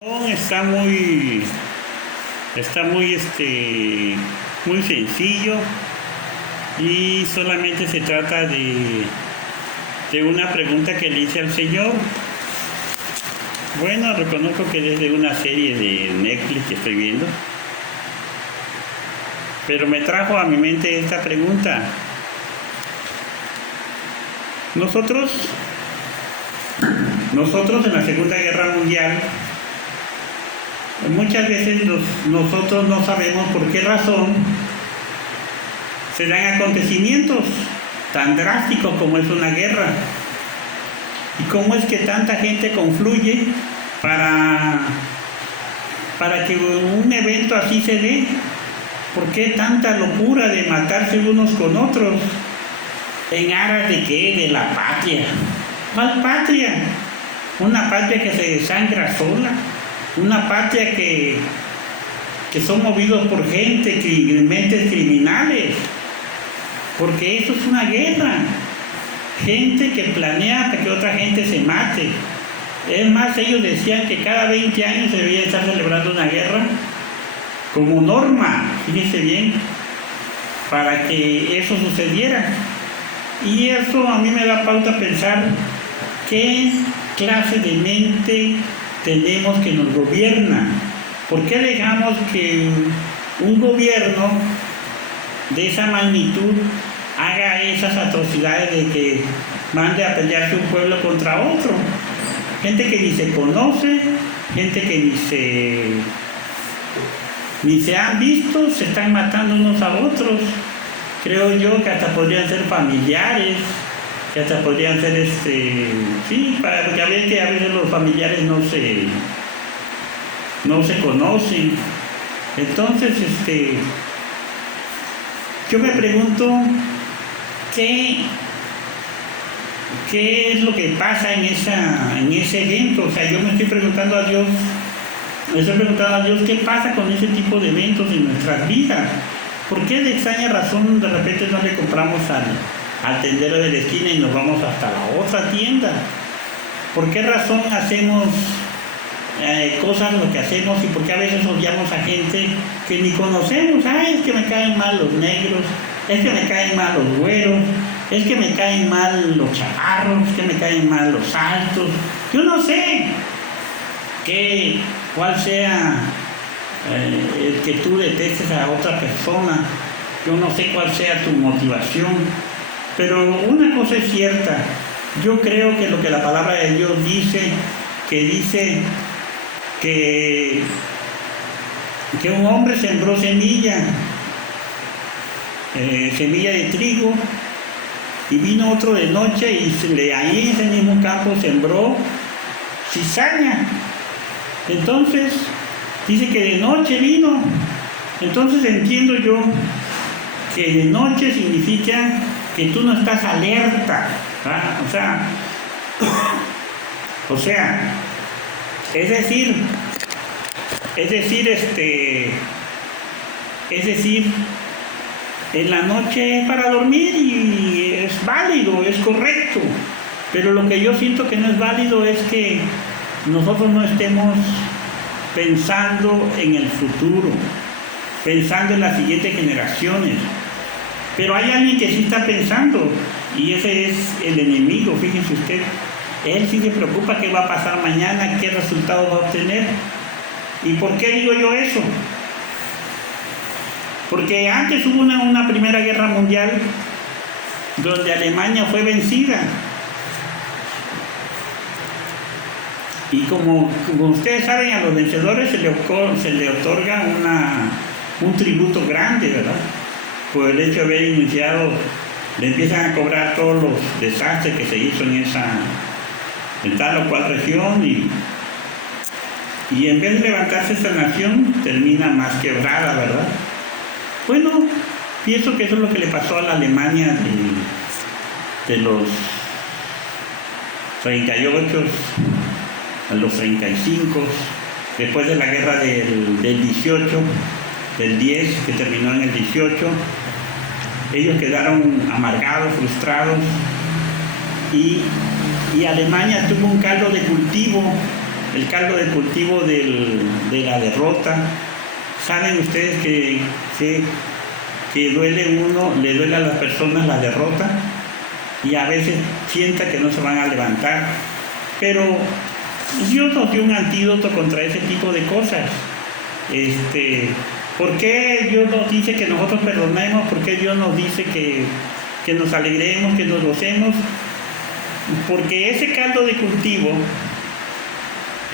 Está muy sencillo y solamente se trata de una pregunta que le hice al Señor. Bueno, reconozco que desde una serie de Netflix que estoy viendo, pero me trajo a mi mente esta pregunta. Nosotros en la Segunda Guerra Mundial, muchas veces nosotros no sabemos por qué razón se dan acontecimientos tan drásticos como es una guerra y cómo es que tanta gente confluye para que un evento así se dé. ¿Por qué tanta locura de matarse unos con otros? ¿En aras de qué? De la patria. ¿Cuál patria? Una patria que se desangra sola. Una patria que son movidos por mentes criminales. Porque eso es una guerra. Gente que planea para que otra gente se mate. Es más, ellos decían que cada 20 años se debía estar celebrando una guerra como norma, fíjense bien, para que eso sucediera. Y eso a mí me da pauta a pensar qué clase de mente tenemos que nos gobierna. ¿Por qué dejamos que un gobierno de esa magnitud haga esas atrocidades de que mande a pelearse un pueblo contra otro? Gente que ni se conoce, gente que ni se han visto, se están matando unos a otros. Creo yo que hasta podrían ser familiares, que hasta podrían ser porque a veces los familiares no se conocen. Entonces, yo me pregunto qué es lo que pasa en ese evento. O sea, yo me estoy preguntando a Dios qué pasa con ese tipo de eventos en nuestras vidas. ¿Por qué de extraña razón de repente no le compramos al tendero de la esquina y nos vamos hasta la otra tienda? ¿Por qué razón hacemos cosas lo que hacemos y por qué a veces odiamos a gente que ni conocemos? Es que me caen mal los negros, es que me caen mal los güeros, es que me caen mal los chaparros, es que me caen mal los altos. Yo no sé cuál sea el que tú detestes a otra persona. Yo no sé cuál sea tu motivación, pero una cosa es cierta. Yo creo que lo que la palabra de Dios dice que un hombre sembró semilla de trigo, y vino otro de noche y ahí en ese mismo campo sembró cizaña. Entonces dice que de noche vino. Entonces entiendo yo que de noche significa que tú no estás alerta, ¿verdad? O sea, es decir, en la noche es para dormir y es válido, es correcto, pero lo que yo siento que no es válido es que nosotros no estemos pensando en el futuro, pensando en las siguientes generaciones. Pero hay alguien que sí está pensando, y ese es el enemigo. Fíjense usted, él sí se preocupa qué va a pasar mañana, qué resultado va a obtener. ¿Y por qué digo yo eso? Porque antes hubo una Primera Guerra Mundial donde Alemania fue vencida. Y como ustedes saben, a los vencedores se le otorga un tributo grande, ¿verdad? Por el hecho de haber iniciado, le empiezan a cobrar todos los desastres que se hizo en tal o cual región, y en vez de levantarse esta nación, termina más quebrada, ¿verdad? Bueno, pienso que eso es lo que le pasó a la Alemania de los 38 a los 35, después de la guerra del 18, del 10, que terminó en el 18, ellos quedaron amargados, frustrados, y Alemania tuvo un caldo de cultivo el caldo de cultivo de la derrota. Saben ustedes que le duele a las personas la derrota y a veces sienta que no se van a levantar. Pero Dios nos dio un antídoto contra ese tipo de cosas. ¿Por qué Dios nos dice que nosotros perdonemos? ¿Por qué Dios nos dice que nos alegremos, que nos gocemos? Porque ese caldo de cultivo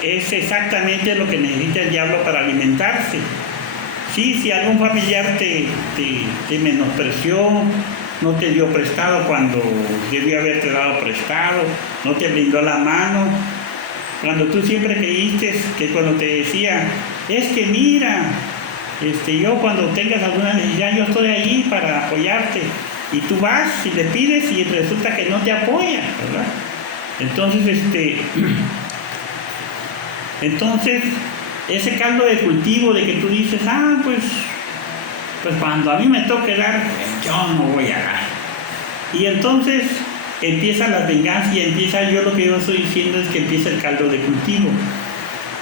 es exactamente lo que necesita el diablo para alimentarse. Sí, si algún familiar te menospreció, no te dio prestado cuando debió haberte dado prestado, no te brindó la mano, cuando tú siempre creíste que cuando te decía, es que mira, yo cuando tengas alguna necesidad, yo estoy ahí para apoyarte, y tú vas y le pides y resulta que no te apoya, ¿verdad? Entonces, ese caldo de cultivo de que tú dices, pues cuando a mí me toque dar, yo no voy a dar. Y entonces empieza la venganza y yo lo que yo estoy diciendo es que empieza el caldo de cultivo.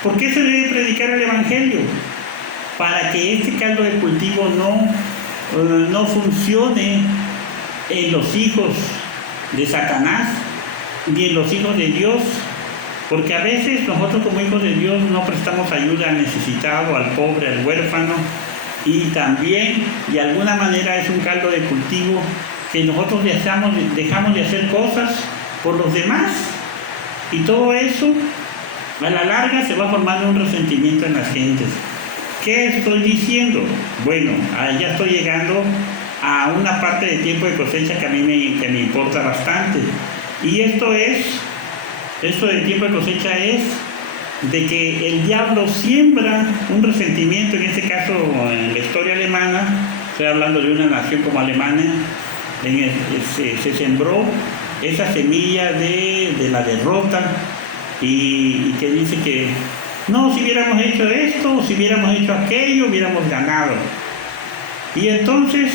¿Por qué se debe predicar el Evangelio? Para que este caldo de cultivo no funcione en los hijos de Satanás ni en los hijos de Dios, porque a veces nosotros como hijos de Dios no prestamos ayuda al necesitado, al pobre, al huérfano, y también de alguna manera es un caldo de cultivo que nosotros dejamos de hacer cosas por los demás, y todo eso a la larga se va formando un resentimiento en las gentes. ¿Qué estoy diciendo? Bueno, ya estoy llegando a una parte de tiempo de cosecha que a mí me importa bastante. Y esto del tiempo de cosecha es de que el diablo siembra un resentimiento, en este caso en la historia alemana, estoy hablando de una nación como Alemania, se sembró esa semilla de la derrota y que dice que no, si hubiéramos hecho esto, si hubiéramos hecho aquello, hubiéramos ganado. Y entonces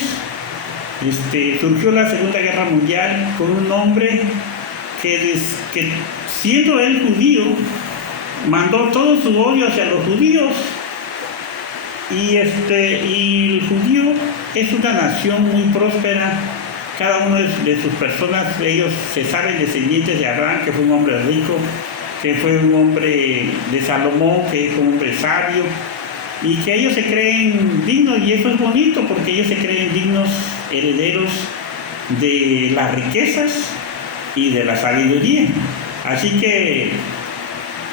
surgió la Segunda Guerra Mundial con un hombre que siendo él judío, mandó todo su odio hacia los judíos. Y el judío es una nación muy próspera. Cada uno de sus personas, ellos se saben descendientes de Abraham, que fue un hombre rico, que fue un hombre de Salomón, que es un hombre sabio, y que ellos se creen dignos, y eso es bonito, porque ellos se creen dignos herederos de las riquezas y de la sabiduría. Así que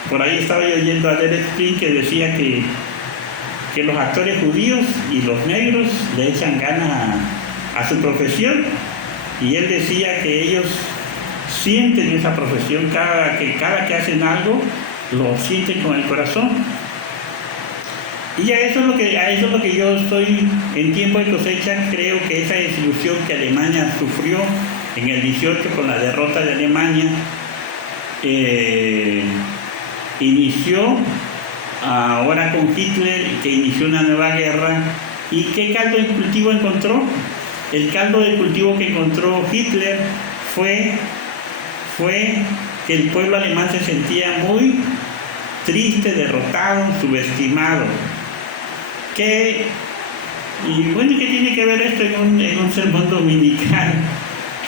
por ahí estaba yo oyendo a Derek Prince que decía que los actores judíos y los negros le echan ganas a su profesión, y él decía que ellos sienten esa profesión, cada que hacen algo lo sienten con el corazón. Y a eso es lo que yo estoy en tiempo de cosecha. Creo que esa desilusión que Alemania sufrió en el 18 con la derrota de Alemania inició ahora con Hitler, que inició una nueva guerra. ¿Y qué caldo de cultivo encontró? El caldo de cultivo que encontró Hitler fue que el pueblo alemán se sentía muy triste, derrotado, subestimado. Y bueno, ¿qué tiene que ver esto en un sermón dominical?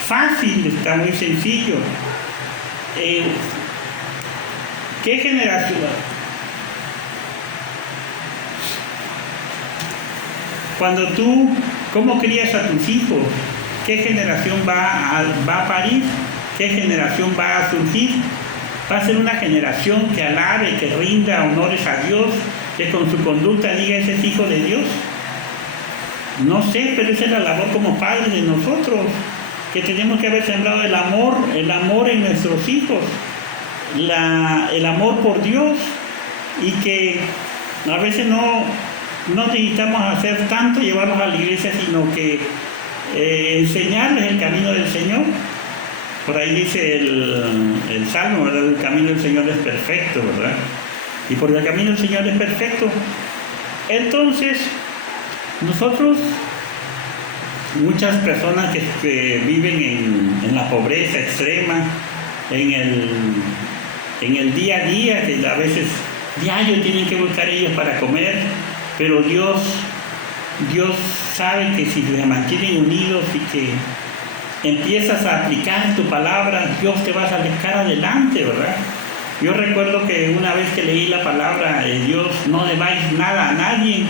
Fácil, está muy sencillo. ¿Qué generación? Cuando tú, ¿cómo crías a tus hijos? ¿Qué generación va a parir? ¿Qué generación va a surgir? Va a ser una generación que alabe, que rinda honores a Dios, que con su conducta diga ese es hijo de Dios. No sé, pero esa es la labor como padres de nosotros, que tenemos que haber sembrado el amor en nuestros hijos, el amor por Dios, y que a veces no necesitamos hacer tanto, llevarlos a la iglesia, sino que enseñarles el camino del Señor. Por ahí dice el Salmo, ¿verdad? El camino del Señor es perfecto, ¿verdad? Y porque el camino del Señor es perfecto, entonces nosotros, muchas personas que viven en la pobreza extrema, en el día a día, que a veces diario tienen que buscar ellos para comer, pero Dios sabe que si se mantienen unidos y que empiezas a aplicar tu palabra, Dios te va a sacar adelante, ¿verdad? Yo recuerdo que una vez que leí la palabra de Dios, no debáis nada a nadie,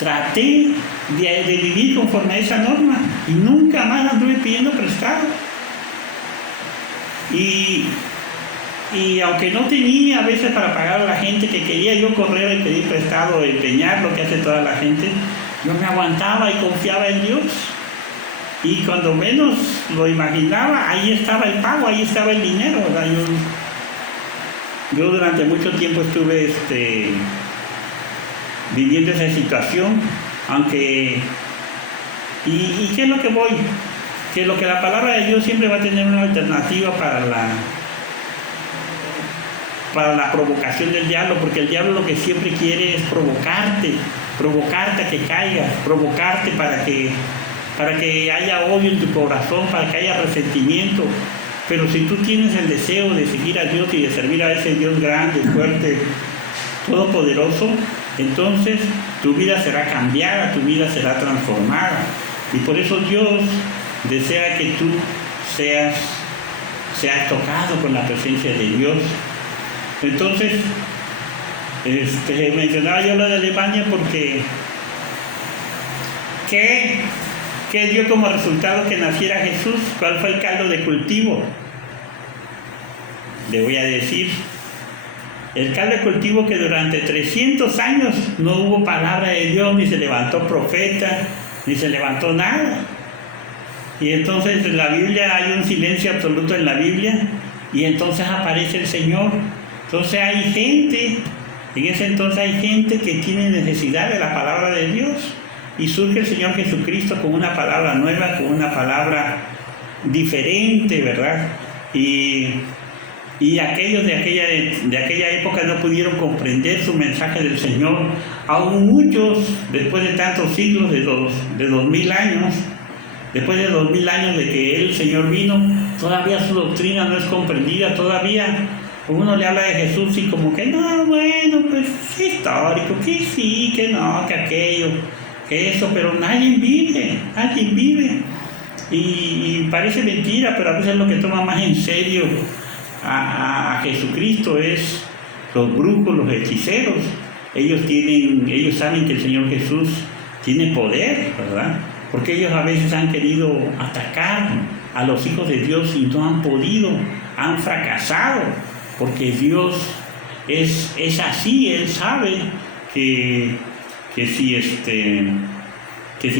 traté de vivir conforme a esa norma y nunca más anduve pidiendo prestado. Y aunque no tenía a veces para pagar a la gente, que quería yo correr y pedir prestado, empeñar lo que hace toda la gente, yo me aguantaba y confiaba en Dios. Y cuando menos lo imaginaba, ahí estaba el pago, ahí estaba el dinero, ¿verdad? Yo durante mucho tiempo estuve viviendo esa situación, aunque... ¿Y qué es lo que voy? Que lo que la palabra de Dios siempre va a tener una alternativa para la provocación del diablo, porque el diablo lo que siempre quiere es provocarte a que caigas, provocarte para que haya odio en tu corazón, para que haya resentimiento. Pero si tú tienes el deseo de seguir a Dios y de servir a ese Dios grande, fuerte, todopoderoso, entonces tu vida será cambiada, tu vida será transformada. Y por eso Dios desea que tú seas tocado con la presencia de Dios. Entonces, mencionaba yo lo de Alemania porque ¿qué dio como resultado que naciera Jesús? ¿Cuál fue el caldo de cultivo? Le voy a decir, el caldo de cultivo que durante 300 años no hubo palabra de Dios, ni se levantó profeta, ni se levantó nada. Y entonces en la Biblia hay un silencio absoluto en la Biblia, y entonces aparece el Señor. Entonces hay gente, en ese entonces hay gente que tiene necesidad de la palabra de Dios. Y surge el Señor Jesucristo con una palabra nueva, con una palabra diferente, ¿verdad? Y aquellos de aquella época no pudieron comprender su mensaje del Señor. Aún muchos, después de tantos siglos, de 2000 años, después de 2000 años de que el Señor vino, todavía su doctrina no es comprendida, todavía uno le habla de Jesús y como que no, bueno, pues es histórico, que sí, que no, que aquello, que eso, pero nadie vive. Y parece mentira, pero a veces lo que toma más en serio a Jesucristo es los brujos, los hechiceros. Ellos saben que el Señor Jesús tiene poder, ¿verdad? Porque ellos a veces han querido atacar a los hijos de Dios y no han podido, han fracasado, porque Dios es así. Él sabe que si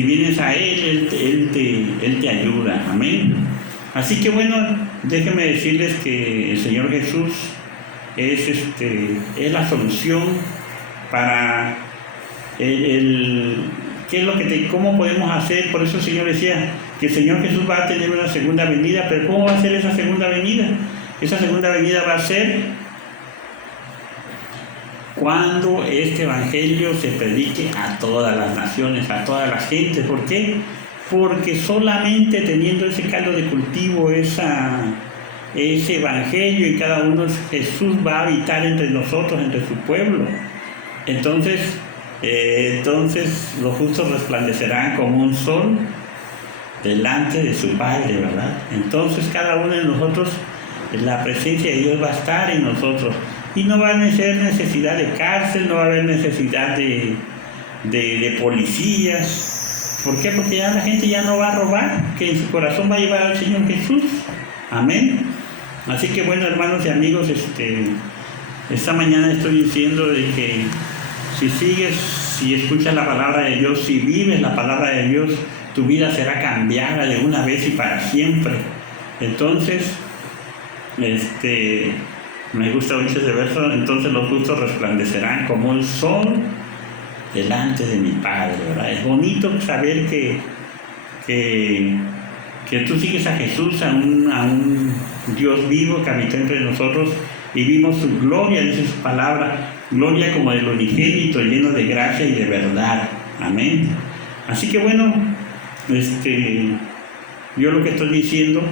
vienes a Él te ayuda. Amén. Así que bueno, déjenme decirles que el Señor Jesús es la solución para cómo podemos hacer. Por eso el Señor decía que el Señor Jesús va a tener una segunda venida. Pero ¿cómo va a ser esa segunda venida? Esa segunda venida va a ser cuando este evangelio se predique a todas las naciones, a todas las gentes. ¿Por qué? Porque solamente teniendo ese caldo de cultivo, ese evangelio y cada uno, Jesús va a habitar entre nosotros, entre su pueblo. Entonces los justos resplandecerán como un sol delante de su Padre, ¿verdad? Entonces cada uno de nosotros, la presencia de Dios va a estar en nosotros. Y no va a ser necesidad de cárcel, no va a haber necesidad de policías. ¿Por qué? Porque ya la gente ya no va a robar, que en su corazón va a llevar al Señor Jesús. Amén. Así que bueno, hermanos y amigos, esta mañana estoy diciendo de que si escuchas la palabra de Dios, si vives la palabra de Dios, tu vida será cambiada de una vez y para siempre. Entonces, me gusta mucho ese verso. Entonces los justos resplandecerán como el sol delante de mi Padre, ¿verdad? Es bonito saber que tú sigues a Jesús, a un Dios vivo que habita entre nosotros, y vimos su gloria, dice su palabra, gloria como del unigénito, lleno de gracia y de verdad. Amén. Así que bueno, yo lo que estoy diciendo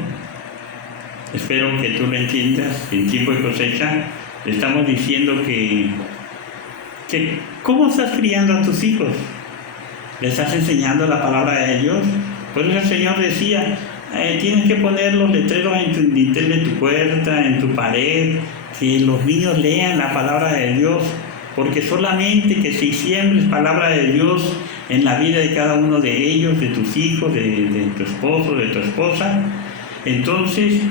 Espero que tú lo entiendas. En tiempo de cosecha le estamos diciendo que ¿cómo estás criando a tus hijos? ¿Le estás enseñando la palabra de Dios? Por eso el Señor decía, tienes que poner los letreros en tu dintel de tu puerta, en tu pared, que los niños lean la palabra de Dios, porque solamente que si siembres palabra de Dios en la vida de cada uno de ellos, de tus hijos, de tu esposo, de tu esposa, entonces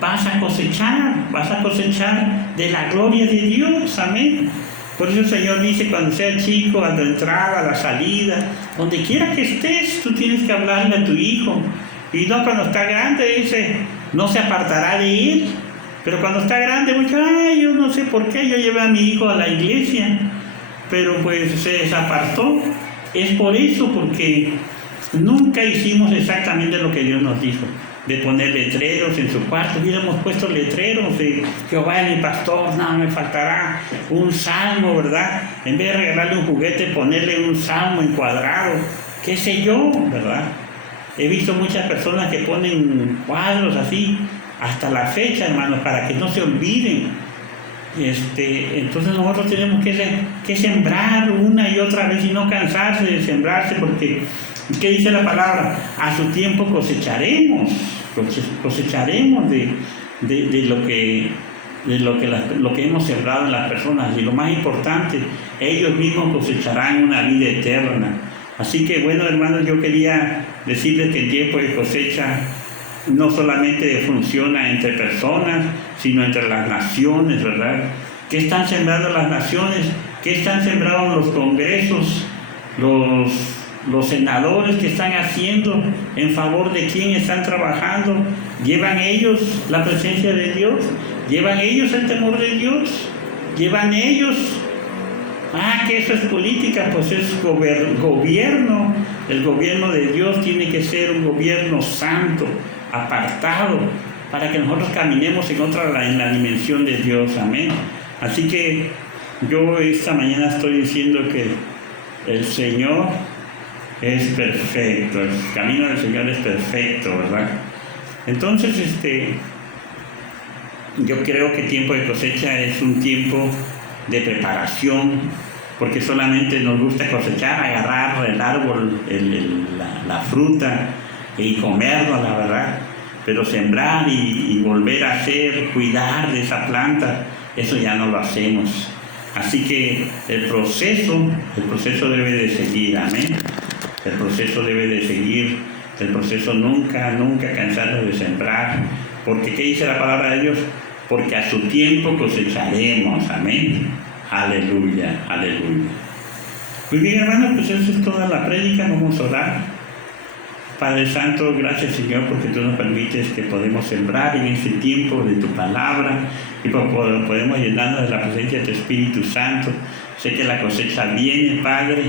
vas a cosechar de la gloria de Dios, amén. Por eso el Señor dice, cuando seas chico, a tu entrada, a la salida, donde quiera que estés, tú tienes que hablarle a tu hijo. Y no cuando está grande, dice, no se apartará de él. Pero cuando está grande, mucho, yo no sé por qué, yo llevé a mi hijo a la iglesia, pero pues se desapartó. Es por eso, porque nunca hicimos exactamente lo que Dios nos dijo, de poner letreros en su cuarto. Hubiéramos puesto letreros de Jehová es mi pastor, nada me faltará, un salmo, ¿verdad? En vez de regalarle un juguete, ponerle un salmo encuadrado, qué sé yo, ¿verdad? He visto muchas personas que ponen cuadros así, hasta la fecha, hermanos, para que no se olviden. Entonces nosotros tenemos que sembrar una y otra vez y no cansarse de sembrarse, porque ¿qué dice la palabra? A su tiempo cosecharemos de lo que hemos sembrado en las personas. Y lo más importante, ellos mismos cosecharán una vida eterna. Así que bueno, hermanos, yo quería decirles que el tiempo de cosecha no solamente funciona entre personas, sino entre las naciones, ¿verdad? ¿Qué están sembrando las naciones? ¿Qué están sembrando los congresos, los senadores que están haciendo? ¿En favor de quién están trabajando? ¿Llevan ellos la presencia de Dios? ¿Llevan ellos el temor de Dios? ¿Llevan ellos? Que eso es política, pues es gobierno. El gobierno de Dios tiene que ser un gobierno santo, apartado, para que nosotros caminemos en la dimensión de Dios, amén. Así que yo esta mañana estoy diciendo que el Señor es perfecto, el camino del Señor es perfecto, ¿verdad? Entonces, yo creo que tiempo de cosecha es un tiempo de preparación, porque solamente nos gusta cosechar, agarrar el árbol, la fruta y comerla, la verdad, pero sembrar y volver a cuidar de esa planta, eso ya no lo hacemos. Así que el proceso debe de seguir, amén. El proceso debe de seguir, el proceso nunca cansarnos de sembrar, porque ¿qué dice la palabra de Dios? Porque a su tiempo cosecharemos, amén. Aleluya, aleluya. Muy bien, hermanos, pues eso es toda la prédica. Vamos a orar. Padre Santo, gracias, Señor, porque tú nos permites que podemos sembrar en este tiempo de tu palabra y podemos llenarnos de la presencia de tu Espíritu Santo. Sé que la cosecha viene, Padre.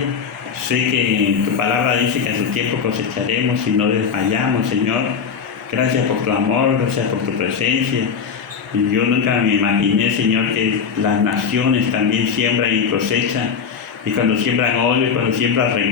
Sé que tu palabra dice que a su tiempo cosecharemos y no desmayamos, Señor. Gracias por tu amor, gracias por tu presencia. Y yo nunca me imaginé, Señor, que las naciones también siembran y cosechan. Y cuando siembran odio, cuando siembran rencor,